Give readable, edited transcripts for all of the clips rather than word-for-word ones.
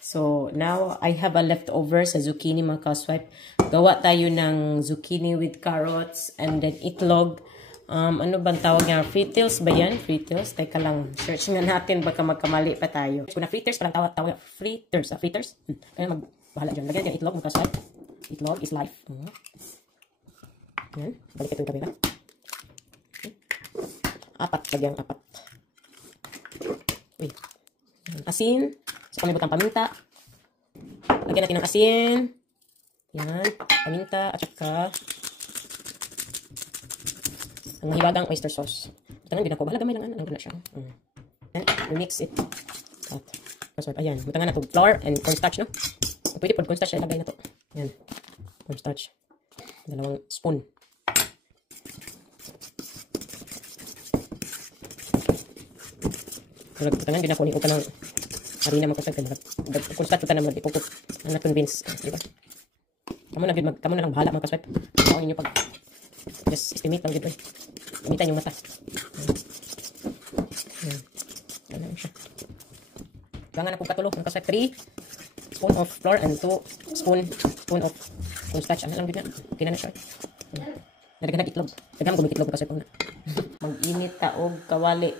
So, now, I have a leftover sa zucchini mga ka-swipe. Gawa tayo ng zucchini with carrots and then itlog. Ano bang tawag niya? Fritters ba yan? Fritters? Teka lang. Search nga natin. Baka magkamali pa tayo. Kung na fritters, parang tawag fritters. Fritters? Kaya magbahala dyan. Lagyan natin itlog mga ka-swipe. Itlog is life. Yan. Balik ito yung kabila. Apat. Lagyan 4. Uy. Asin. So, kami butang paminta. Lagyan natin ng asin. Yan. Paminta. At saka ang hibagang oyster sauce. Butangan din ako. Bahala gamay lang. Ano na siya. Yan. We-mix it. At, ayan. Butangan na ito. Flour and cornstarch, no? Pwede po cornstarch na ilagay na ito. Yan. Cornstarch. 2 spoon. Butangan din ako ni upa ng harina magkasag kung start ko na mag-ipukot ang na-convince, di ba? Kamu na lang bahala mga kaswet. Ako inyo pag just estimate lang dito eh. Gamitan yung mata. Ano siya. Gangan akong katulog mga kaswet. 3 spoon of flour and 2 spoon of cornstarch. Ano lang dito na. Okay na siya. Nalagyan ng itlog. Lagyan mo itlog mga kaswet. Mag-init taog kawali.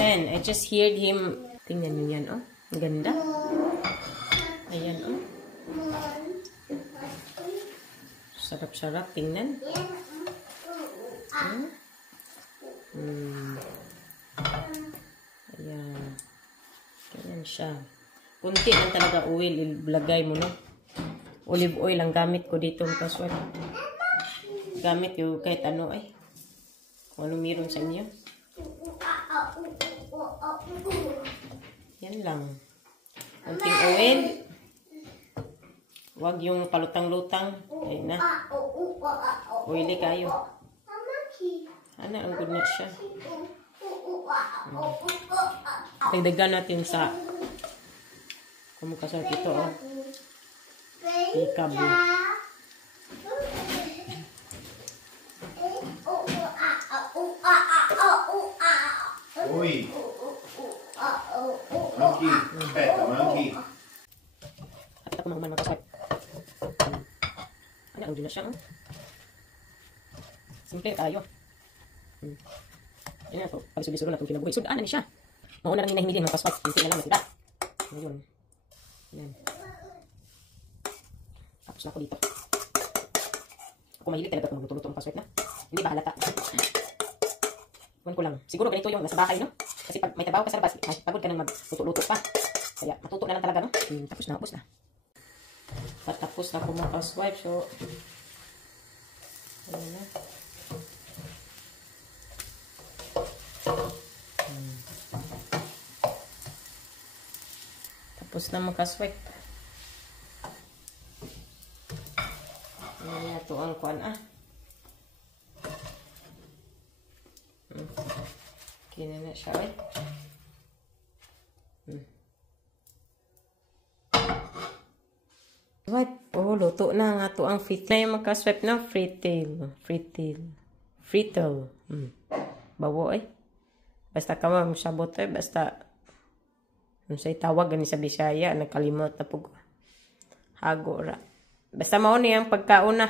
Then, I just heard him. Tingnan nyo yan, oh. Ang ganda. Ayan, oh. Sarap-sarap, tingnan. Ayan. Ganyan siya. Kunti lang talaga oil. Ilagay mo, no? Olive oil ang gamit ko dito. Kaswal. Gamit yung kahit ano, ay. Kung ano meron sa inyo. Yan lang. Kunting oil. Huwag yung palutang-lutang. Ayun na. Oily kayo. Ano, ang good na siya. Dagdagan natin sa kumukasarap ito, oh. Ikabi. Oi! Monkey! Pet, monkey! At ako mga makasarap. Ano, ang good na siya, oh. Simple tayo. Yan na ito. Pag-subi-suro na itong kinabuhi. Sudaan na niya siya. Mauna lang hinahimilin mga paswat. Hindi na lang matida. Ngayon. Yan. Tapos na ako dito. Ako mahilig talaga kung magluto-luto ang paswat na. Hindi ba halata? Iwan ko lang. Siguro ganito yung nasa bahay, no? Kasi pag may trabaho ka sa labas, pagod ka nang magluto-luto pa. Kaya matuto na lang talaga, no? Tapos na, ubos na. Tapos na ako mga paswat. So, ayan na. Tapos na makaswipe. Ayan na ito ang kuan, ah. Okay na siya, eh. What? Oh, luto na nga to ang fritel. Na yung makaswipe na fritel. Fritel. Bawo, eh. Basta ka ma'am, sabot, eh. Basta, sa'y tawag gani sa Bisaya, nagkalimot na po. Hago ra. Basta mauni ang pagkauna.